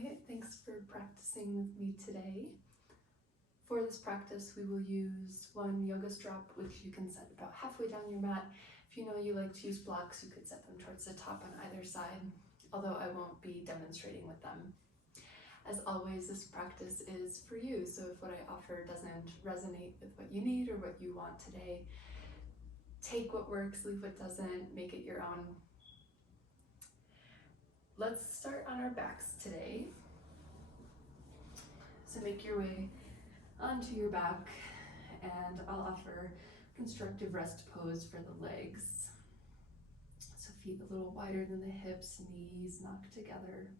Hi, thanks for practicing with me today. For this practice, we will use one yoga strap, which you can set about halfway down your mat. If you know you like to use blocks, you could set them towards the top on either side, although I won't be demonstrating with them. As always, this practice is for you, so if what I offer doesn't resonate with what you need or what you want today, take what works, leave what doesn't, make it your own. Let's start on our backs today. So make your way onto your back, and I'll offer constructive rest pose for the legs. So feet a little wider than the hips, knees knocked together.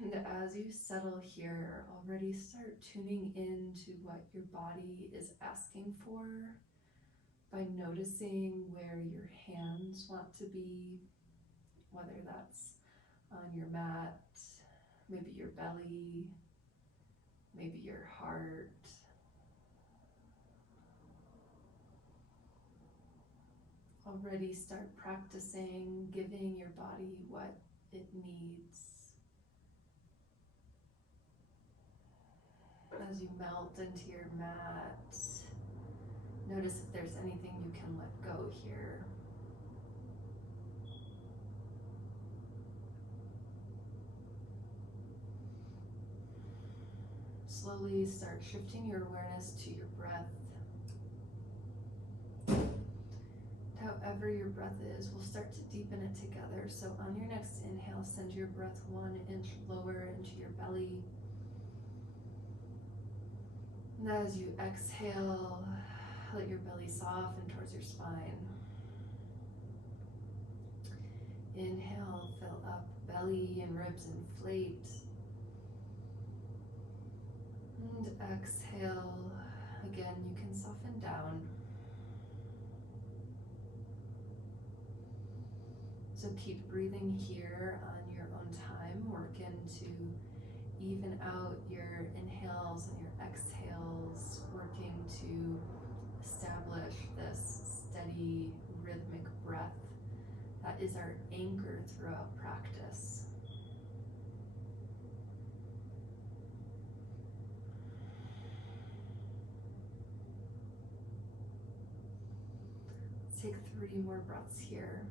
And as you settle here, already start tuning into what your body is asking for by noticing where your hands want to be, whether that's on your mat, maybe your belly, maybe your heart. Already start practicing giving your body what it needs. As you melt into your mat, notice if there's anything you can let go here. Slowly start shifting your awareness to your breath. However your breath is, we'll start to deepen it together. So on your next inhale, send your breath 1 inch lower into your belly. And as you exhale, let your belly soften towards your spine. Inhale, fill up belly and ribs inflate. And exhale, again, you can soften down. So keep breathing here on your own time. Work into even out your inhales and your exhales, working to establish this steady rhythmic breath that is our anchor throughout practice. Let's take 3 more breaths here.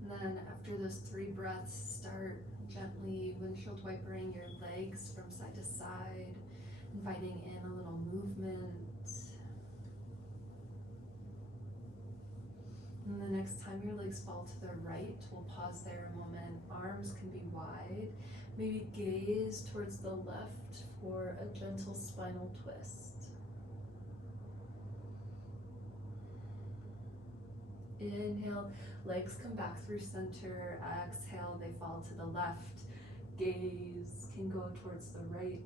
And then after those 3 breaths, start gently windshield wipering your legs from side to side, inviting in a little movement. And the next time your legs fall to the right, we'll pause there a moment. Arms can be wide. Maybe gaze towards the left for a gentle spinal twist. Inhale, legs come back through center. Exhale, they fall to the left. Gaze can go towards the right.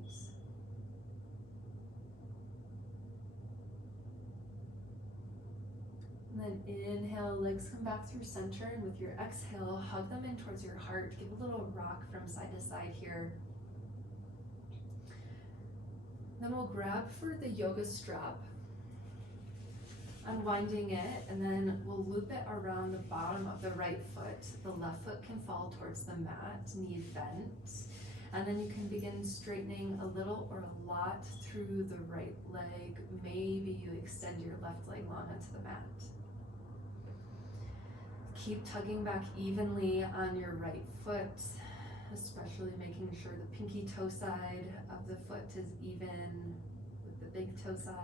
And then inhale, legs come back through center, and with your exhale, hug them in towards your heart. Give a little rock from side to side here. Then we'll grab for the yoga strap, unwinding it, and then we'll loop it around the bottom of the right foot. The left foot can fall towards the mat, knee bent. And then you can begin straightening a little or a lot through the right leg. Maybe you extend your left leg long onto the mat. Keep tugging back evenly on your right foot, especially making sure the pinky toe side of the foot is even with the big toe side.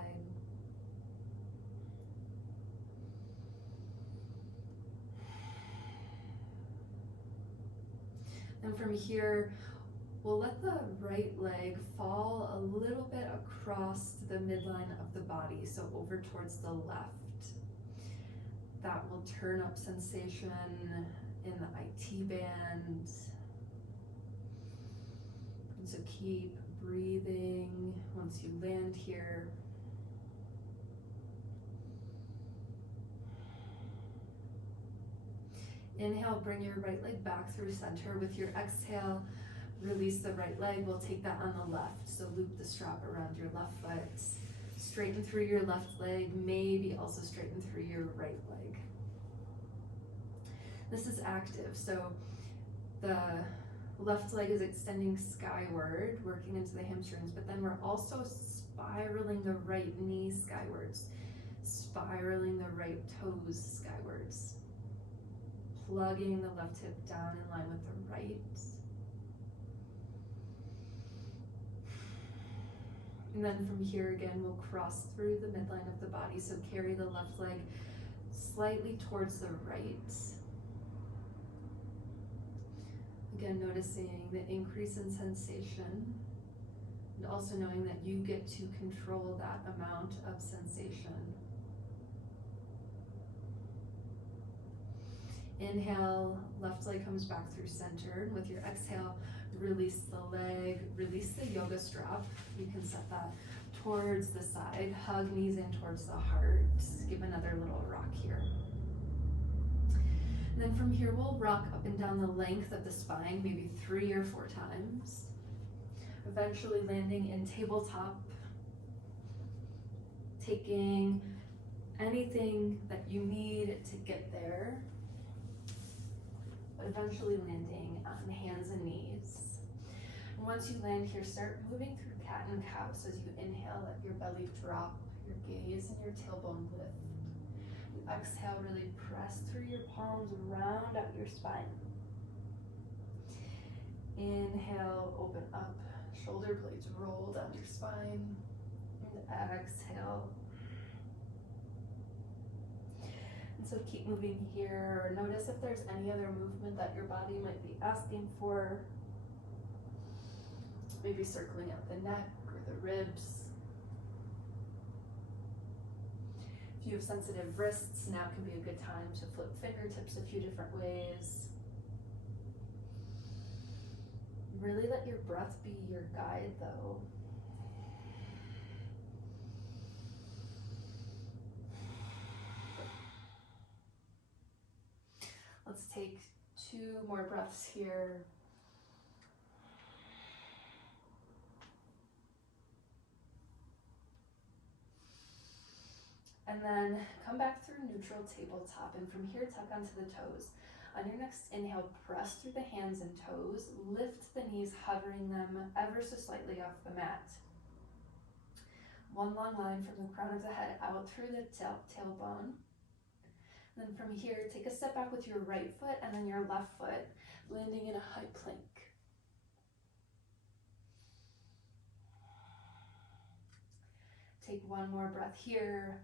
And from here, we'll let the right leg fall a little bit across the midline of the body, so over towards the left. That will turn up sensation in the IT band. And so keep breathing once you land here. Inhale, bring your right leg back through center. With your exhale, release the right leg. We'll take that on the left. So loop the strap around your left foot. Straighten through your left leg, maybe also straighten through your right leg. This is active, so the left leg is extending skyward, working into the hamstrings, but then we're also spiraling the right knee skywards, spiraling the right toes skywards, plugging the left hip down in line with the right. And then from here again, we'll cross through the midline of the body, so carry the left leg slightly towards the right. Again, noticing the increase in sensation, and also knowing that you get to control that amount of sensation. Inhale, left leg comes back through center. With your exhale, release the leg, release the yoga strap. You can set that towards the side, hug knees in towards the heart. Give another little rock here. And then from here, we'll rock up and down the length of the spine, maybe 3 or 4 times. Eventually landing in tabletop, taking anything that you need to get there, but eventually landing on hands and knees. And once you land here, start moving through cat and cow. So as you inhale, let your belly drop, your gaze and your tailbone lift. Exhale, really press through your palms, round out your spine. Inhale, open up, shoulder blades roll down your spine. And exhale. And so keep moving here. Notice if there's any other movement that your body might be asking for. Maybe circling out the neck or the ribs. If you have sensitive wrists, now can be a good time to flip fingertips a few different ways. Really let your breath be your guide though. Let's take 2 more breaths here. And then come back through neutral tabletop, and from here tuck onto the toes. On your next inhale, press through the hands and toes, lift the knees, hovering them ever so slightly off the mat. One long line from the crown of the head out through the tailbone. Then from here, take a step back with your right foot and then your left foot, landing in a high plank. Take one more breath here.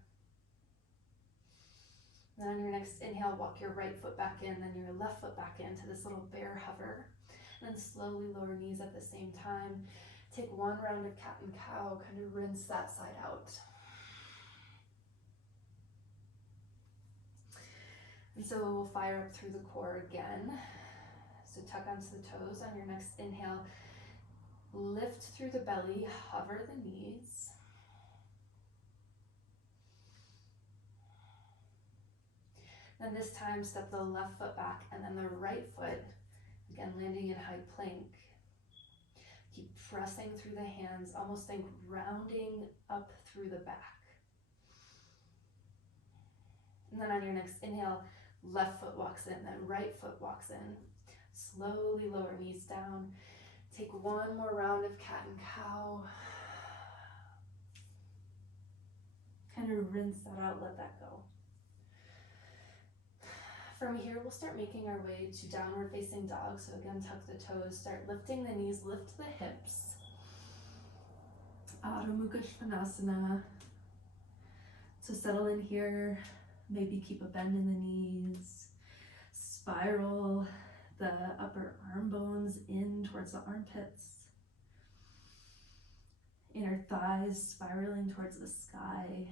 Then on your next inhale, walk your right foot back in, then your left foot back into this little bear hover. And then slowly lower knees at the same time. Take one round of cat and cow, kind of rinse that side out. And so we'll fire up through the core again. So tuck onto the toes. On your next inhale, lift through the belly, hover the knees. Then this time, step the left foot back and then the right foot, again landing in high plank. Keep pressing through the hands, almost think rounding up through the back. And then on your next inhale, left foot walks in, then right foot walks in. Slowly lower knees down. Take one more round of cat and cow. Kind of rinse that out, let that go. From here, we'll start making our way to downward facing dog. So again, tuck the toes, start lifting the knees, lift the hips. Adho Mukha Svanasana. So settle in here, maybe keep a bend in the knees. Spiral the upper arm bones in towards the armpits. Inner thighs spiraling towards the sky.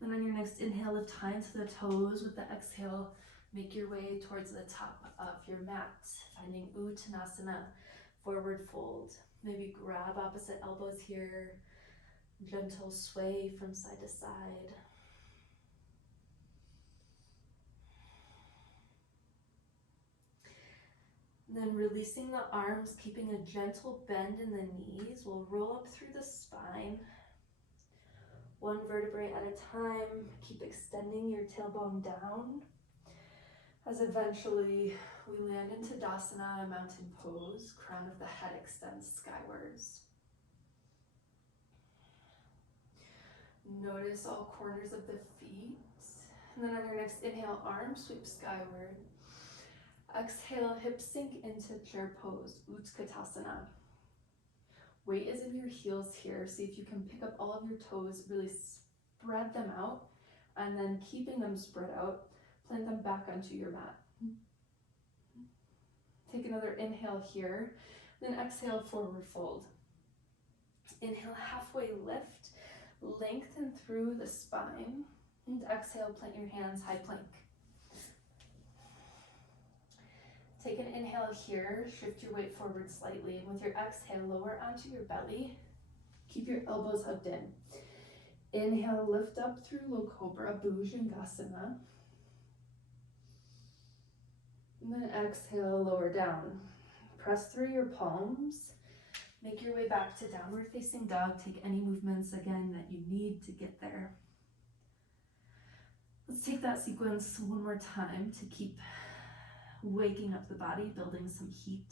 Then on your next inhale, lift high into the toes. With the exhale, make your way towards the top of your mat, finding Uttanasana, forward fold. Maybe grab opposite elbows here, Gentle sway from side to side. Then releasing the arms, keeping a gentle bend in the knees. We'll roll up through the spine. One vertebrae at a time. Keep extending your tailbone down. As eventually we land into Dasana, mountain pose. Crown of the head extends skywards. Notice all corners of the feet. And then on your next inhale, arms sweep skyward. Exhale, hips sink into chair pose, Utkatasana. Weight is in your heels here. See if you can pick up all of your toes, really spread them out, and then keeping them spread out, plant them back onto your mat. Take another inhale here, then exhale, forward fold. Inhale, halfway lift, lengthen through the spine, and exhale, plant your hands, high plank. Take an inhale here, shift your weight forward slightly, and with your exhale, lower onto your belly. Keep your elbows hugged in. Inhale, lift up through low cobra, Bhujangasana. And then exhale, lower down. Press through your palms. Make your way back to downward facing dog. Take any movements again that you need to get there. Let's take that sequence one more time to keep waking up the body, building some heat.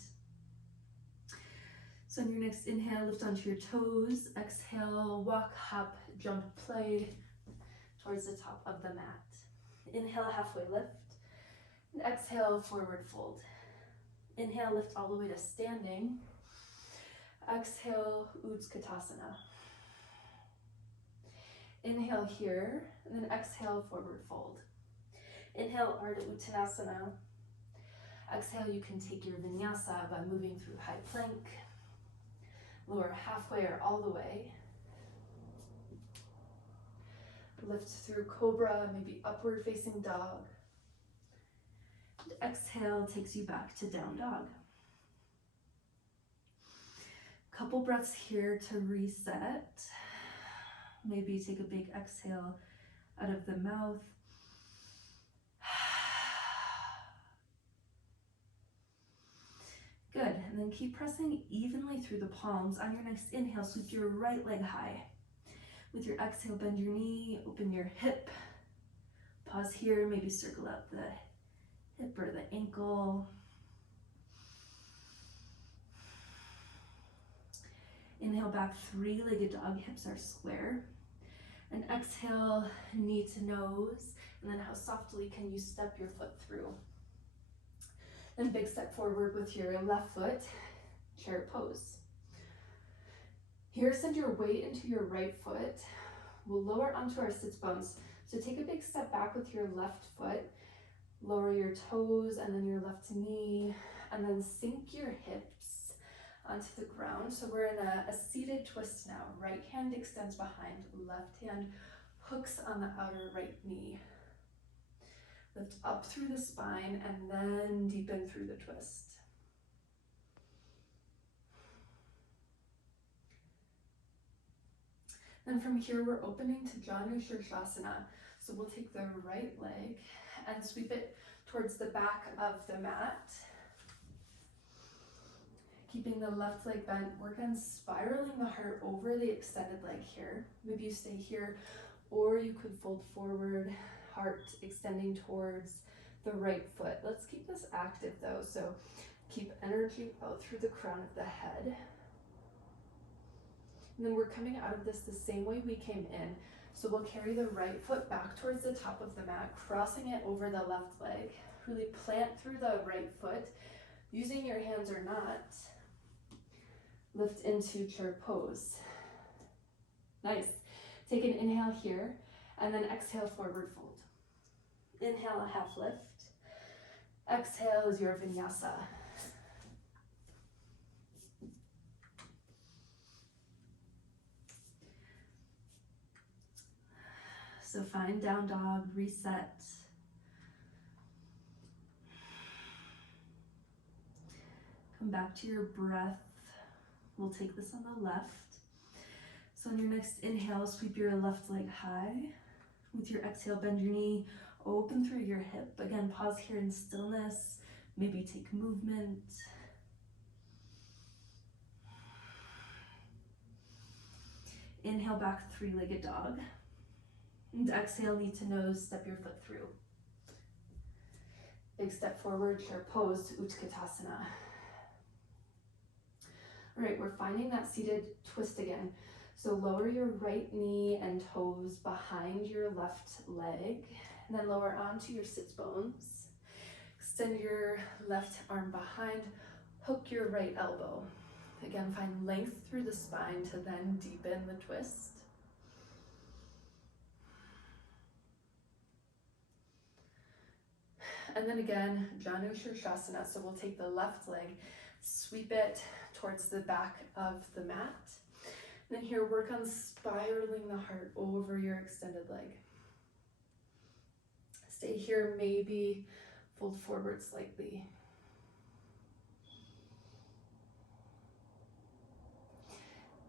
So on your next inhale, lift onto your toes. Exhale, walk, hop, jump, play towards the top of the mat. Inhale, halfway lift. And exhale, forward fold. Inhale, lift all the way to standing. Exhale, Utkatasana. Inhale here, and then exhale, forward fold. Inhale, Ardha Uttanasana. Exhale, you can take your Vinyasa by moving through high plank, lower halfway or all the way. Lift through Cobra, maybe upward facing dog. And exhale takes you back to down dog. Couple breaths here to reset. Maybe take a big exhale out of the mouth. Good, and then keep pressing evenly through the palms. On your next inhale, sweep your right leg high. With your exhale, bend your knee, open your hip. Pause here, maybe circle out the hip or the ankle. Inhale back, three-legged dog, hips are square. And exhale, knee to nose. And then how softly can you step your foot through? Then big step forward with your left foot, chair pose. Here, send your weight into your right foot. We'll lower onto our sits bones. So take a big step back with your left foot, lower your toes and then your left knee, and then sink your hips onto the ground. So we're in a seated twist now. Right hand extends behind, left hand hooks on the outer right knee. Lift up through the spine and then deepen through the twist. And from here, we're opening to Janu Shirshasana. So we'll take the right leg and sweep it towards the back of the mat. Keeping the left leg bent, work on spiraling the heart over the extended leg here. Maybe you stay here, or you could fold forward, heart extending towards the right foot. Let's keep this active though, so keep energy out through the crown of the head. And then we're coming out of this the same way we came in. So we'll carry the right foot back towards the top of the mat, crossing it over the left leg. Really plant through the right foot, using your hands or not. Lift into chair pose. Nice. Take an inhale here, and then exhale, forward fold. Inhale, a half lift. Exhale is your Vinyasa. So find down dog, reset. Come back to your breath. We'll take this on the left. So on your next inhale, sweep your left leg high. With your exhale, bend your knee, open through your hip. Again, pause here in stillness. Maybe take movement. Inhale back, three-legged dog. And exhale, knee to nose, step your foot through. Big step forward, chair pose, Utkatasana. All right, we're finding that seated twist again. So lower your right knee and toes behind your left leg, and then lower onto your sits bones. Extend your left arm behind, hook your right elbow. Again, find length through the spine to then deepen the twist. And then again, Janu Shirshasana. So we'll take the left leg, sweep it towards the back of the mat. And then here, work on spiraling the heart over your extended leg. Stay here, maybe fold forward slightly.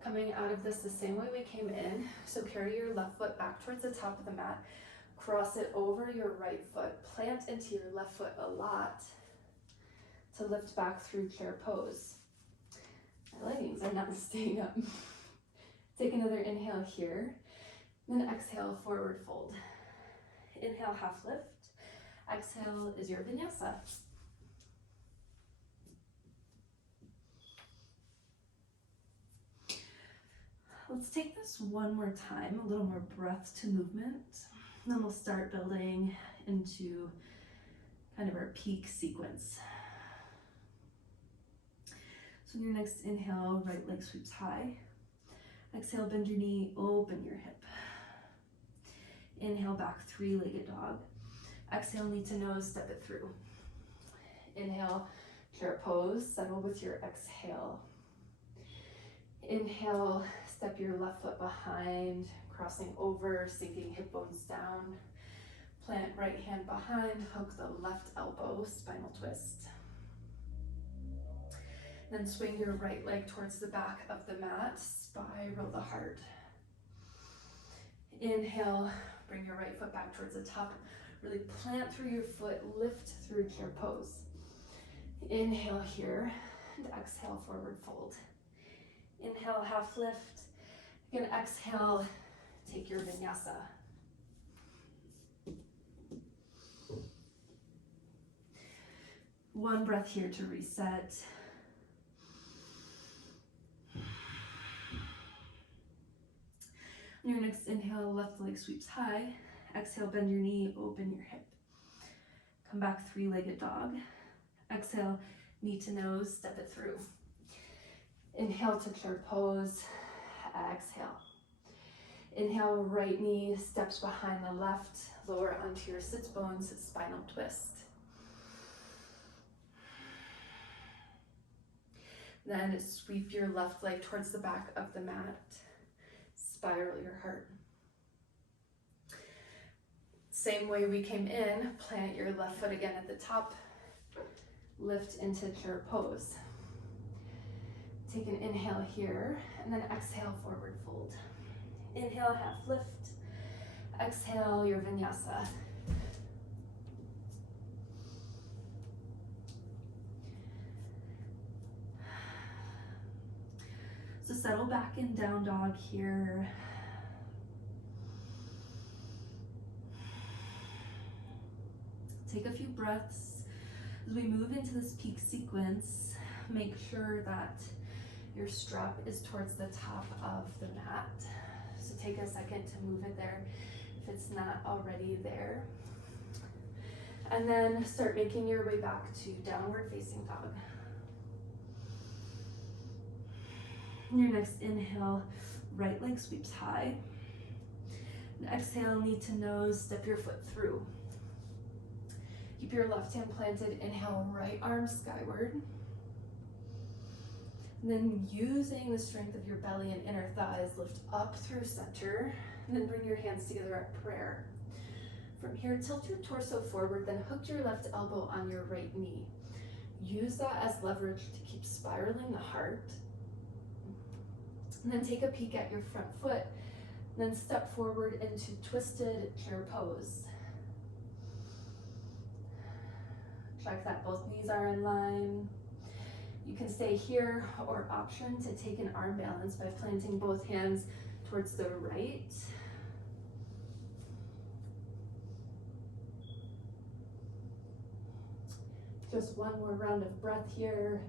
Coming out of this the same way we came in. So carry your left foot back towards the top of the mat. Cross it over your right foot. Plant into your left foot a lot to lift back through chair pose. My leggings are not staying up. Take another inhale here. Then exhale, forward fold. Inhale, half lift. Exhale is your vinyasa. Let's take this one more time, a little more breath to movement. Then we'll start building into kind of our peak sequence. So in your next inhale, right leg sweeps high. Exhale, bend your knee, open your hip. Inhale, back, three-legged dog. Exhale, knee to nose, step it through. Inhale, chair pose, settle with your exhale. Inhale, step your left foot behind, crossing over, sinking hip bones down. Plant right hand behind, hook the left elbow, spinal twist. Then swing your right leg towards the back of the mat, spiral the heart. Inhale, bring your right foot back towards the top. Really plant through your foot, lift through chair pose. Inhale here, and exhale, forward fold. Inhale, half lift. Again, exhale, take your vinyasa. One breath here to reset. On your next inhale, left leg sweeps high. Exhale, bend your knee, open your hip. Come back, three-legged dog. Exhale, knee to nose, step it through. Inhale to chair pose, exhale. Inhale, right knee steps behind the left, lower onto your sits bones, spinal twist. Then sweep your left leg towards the back of the mat, spiral your heart. Same way we came in, plant your left foot again at the top, lift into chair pose. Take an inhale here, and then exhale, forward fold. Inhale, half lift. Exhale, your vinyasa. So settle back in down dog here. Take a few breaths. As we move into this peak sequence, make sure that your strap is towards the top of the mat. So take a second to move it there if it's not already there. And then start making your way back to downward facing dog. In your next inhale, right leg sweeps high. And exhale, knee to nose, step your foot through. Keep your left hand planted, inhale, right arm skyward. And then using the strength of your belly and inner thighs, lift up through center, and then bring your hands together at prayer. From here, tilt your torso forward, then hook your left elbow on your right knee. Use that as leverage to keep spiraling the heart. And then take a peek at your front foot. And then step forward into twisted chair pose. Check that both knees are in line. You can stay here, or option to take an arm balance by planting both hands towards the right. Just one more round of breath here.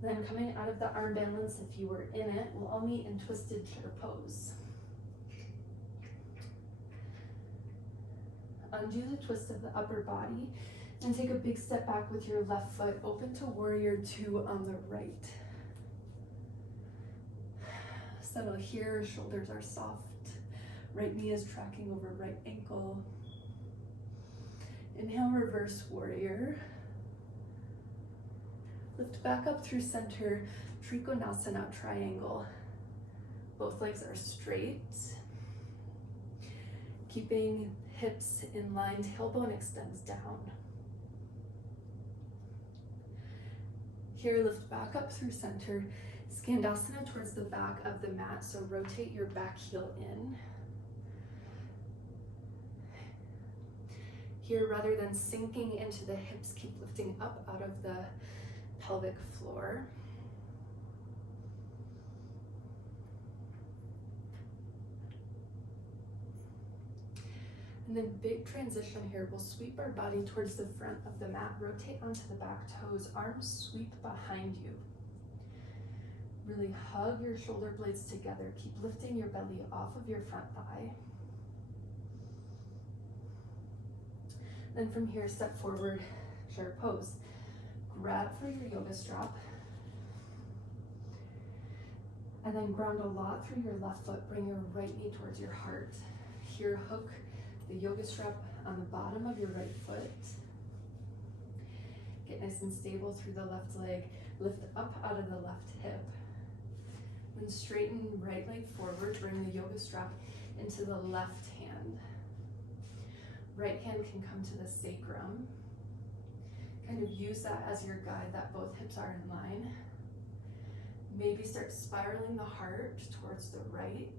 Then coming out of the arm balance, if you were in it, we'll all meet in twisted chair pose. Undo the twist of the upper body and take a big step back with your left foot, open to warrior two on the right. Settle here, shoulders are soft. Right knee is tracking over right ankle. Inhale, reverse warrior. Lift back up through center, Trikonasana triangle. Both legs are straight. Keeping hips in line, tailbone extends down. Here, lift back up through center, Skandasana towards the back of the mat, so rotate your back heel in. Here, rather than sinking into the hips, keep lifting up out of the pelvic floor. And then big transition here, we'll sweep our body towards the front of the mat, rotate onto the back toes, arms sweep behind you. Really hug your shoulder blades together, keep lifting your belly off of your front thigh. Then from here, step forward, chair pose. Grab for your yoga strap. And then ground a lot through your left foot, bring your right knee towards your heart. Here, hook the yoga strap on the bottom of your right foot. Get nice and stable through the left leg. Lift up out of the left hip. Then straighten right leg forward, bring the yoga strap into the left hand. Right hand can come to the sacrum. Kind of use that as your guide, that both hips are in line. Maybe start spiraling the heart towards the right.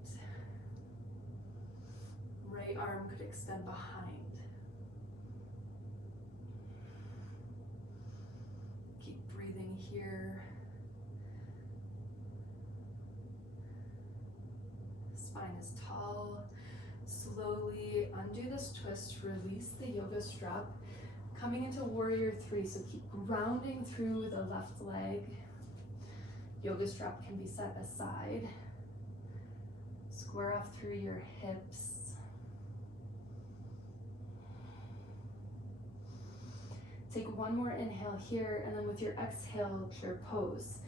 Right arm could extend behind. Keep breathing here. Spine is tall. Slowly undo this twist, release the yoga strap. Coming into warrior three, so keep grounding through the left leg. Yoga strap can be set aside. Square off through your hips. Take one more inhale here, and then with your exhale, chair pose.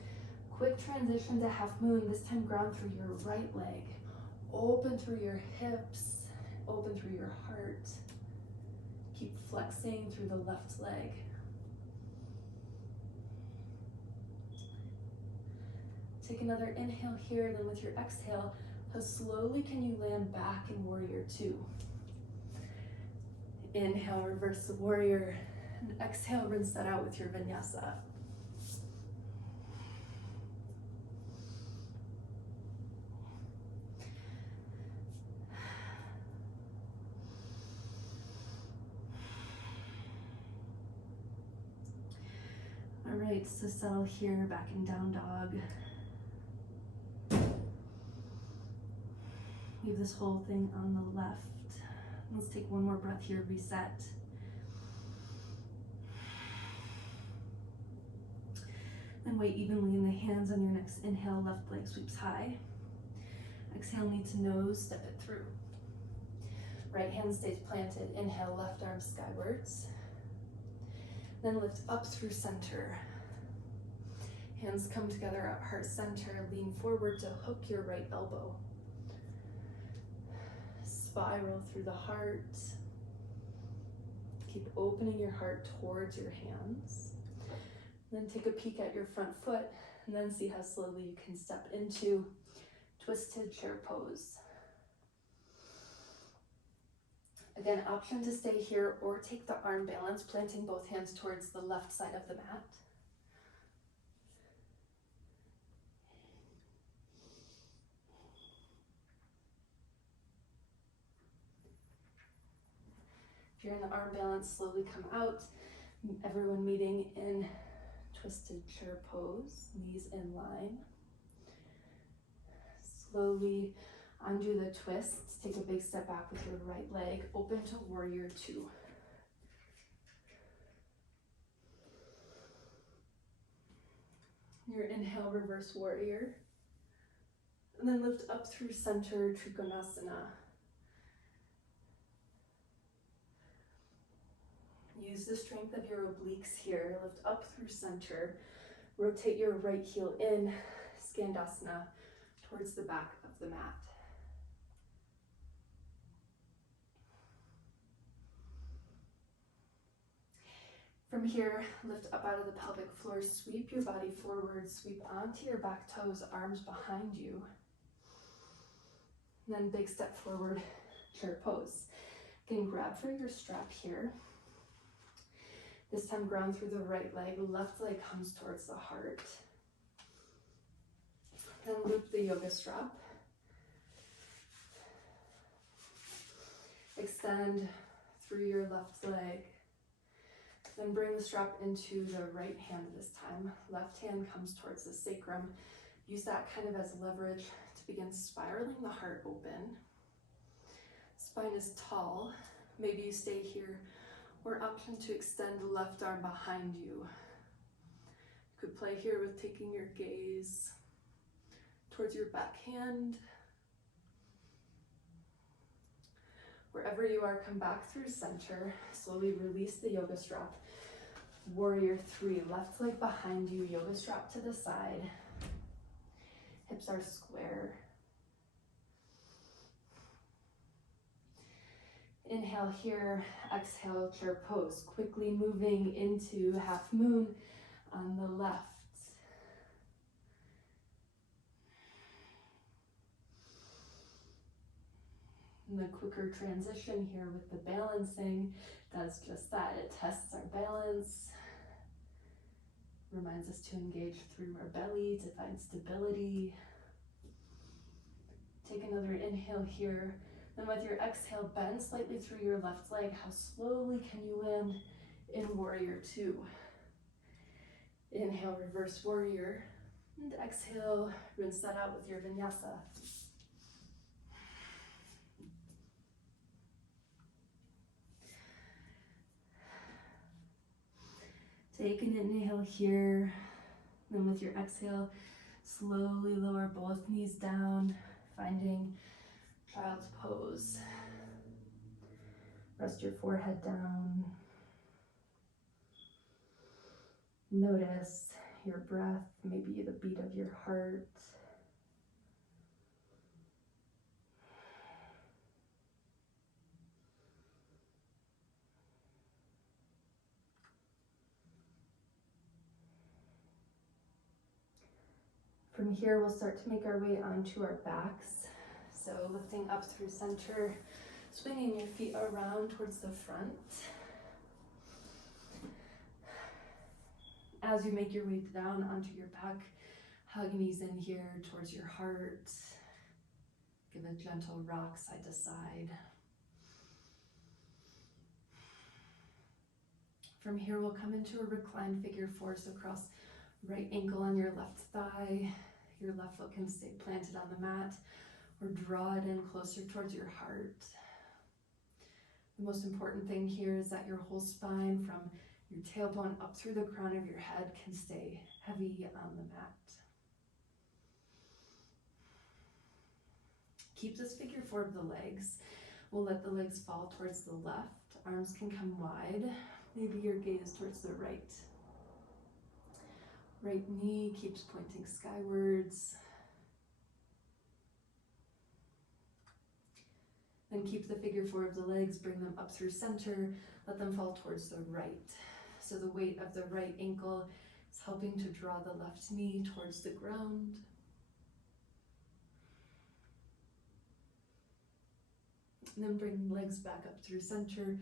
Quick transition to half moon, this time ground through your right leg. Open through your hips, open through your heart. Keep flexing through the left leg. Take another inhale here, then with your exhale, how slowly can you land back in warrior two? Inhale, reverse the warrior, and exhale, rinse that out with your vinyasa. All right, so settle here, back in down dog. Leave this whole thing on the left. Let's take one more breath here, reset. Then weight evenly in the hands on your next inhale, left leg sweeps high. Exhale, knee to nose, step it through. Right hand stays planted, inhale, left arm skywards. Then lift up through center. Hands come together at heart center, lean forward to hook your right elbow. Spiral through the heart. Keep opening your heart towards your hands. Then take a peek at your front foot, and then see how slowly you can step into twisted chair pose. Again, option to stay here or take the arm balance, planting both hands towards the left side of the mat. If you're in the arm balance, slowly come out. Everyone meeting in twisted chair pose, knees in line. Slowly undo the twist. Take a big step back with your right leg. Open to warrior two. Your inhale, reverse warrior. And then lift up through center, Trikonasana. Use the strength of your obliques here. Lift up through center. Rotate your right heel in, Skandasana, towards the back of the mat. From here, lift up out of the pelvic floor, sweep your body forward, sweep onto your back toes, arms behind you. And then big step forward, chair pose. Again, grab for your strap here. This time ground through the right leg, left leg comes towards the heart. Then loop the yoga strap. Extend through your left leg. Then bring the strap into the right hand this time. Left hand comes towards the sacrum. Use that kind of as leverage to begin spiraling the heart open. Spine is tall. Maybe you stay here, or option to extend the left arm behind you. You could play here with taking your gaze towards your back hand. Wherever you are, come back through center. Slowly release the yoga strap. Warrior three, left leg behind you, yoga strap to the side. Hips are square. Inhale here, exhale, chair pose. Quickly moving into half moon on the left. And the quicker transition here with the balancing does just that. It tests our balance, reminds us to engage through our belly to find stability. Take another inhale here. Then with your exhale, bend slightly through your left leg. How slowly can you land in warrior two? Inhale, reverse warrior. And exhale, rinse that out with your vinyasa. Take an inhale here. Then with your exhale, slowly lower both knees down, finding child's pose. Rest your forehead down. Notice your breath, maybe the beat of your heart. From here, we'll start to make our way onto our backs. So lifting up through center, swinging your feet around towards the front. As you make your way down onto your back, hug knees in here towards your heart. Give a gentle rock side to side. From here, we'll come into a reclined figure four, so cross right ankle on your left thigh. Your left foot can stay planted on the mat, or draw it in closer towards your heart. The most important thing here is that your whole spine, from your tailbone up through the crown of your head, can stay heavy on the mat. Keep this figure four of the legs. We'll let the legs fall towards the left. Arms can come wide. Maybe your gaze towards the right. Right knee keeps pointing skywards. Then keep the figure four of the legs, bring them up through center, let them fall towards the right. So the weight of the right ankle is helping to draw the left knee towards the ground. And then bring the legs back up through center,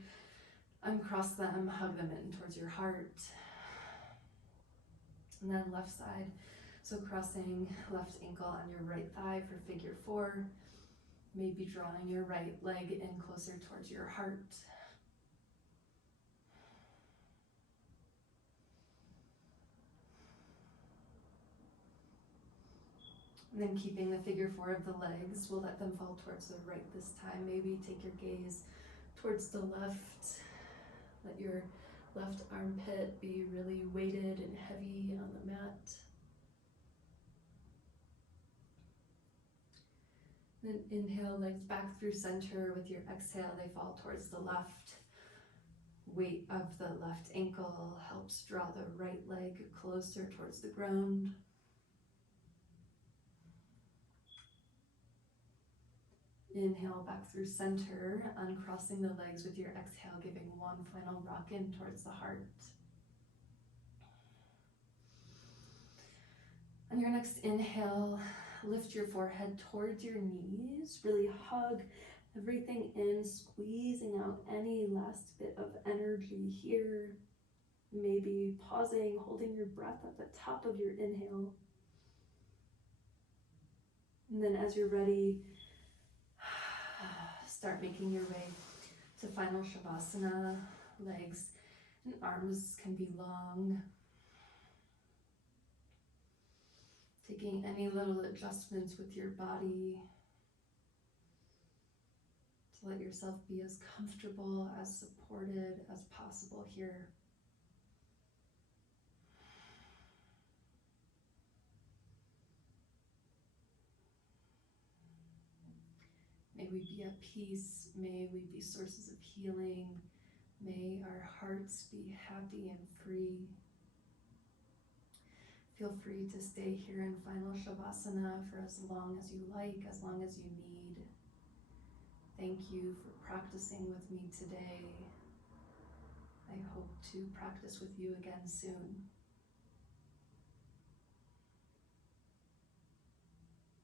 uncross them, hug them in towards your heart. And then left side, so crossing left ankle on your right thigh for figure four. Maybe drawing your right leg in closer towards your heart. And then keeping the figure 4 of the legs, we'll let them fall towards the right this time. Maybe take your gaze towards the left. Let your left armpit be really weighted and heavy on the mat. Then inhale, legs back through center. With your exhale, they fall towards the left. Weight of the left ankle helps draw the right leg closer towards the ground. Inhale back through center, uncrossing the legs with your exhale, giving one final rock in towards the heart. On your next inhale, lift your forehead towards your knees, really hug everything in, squeezing out any last bit of energy here. Maybe pausing, holding your breath at the top of your inhale. And then as you're ready, start making your way to final Shavasana. Legs and arms can be long. Taking any little adjustments with your body to let yourself be as comfortable, as supported as possible here. May we be at peace. May we be sources of healing. May our hearts be happy and free. Feel free to stay here in final Shavasana for as long as you like, as long as you need. Thank you for practicing with me today. I hope to practice with you again soon.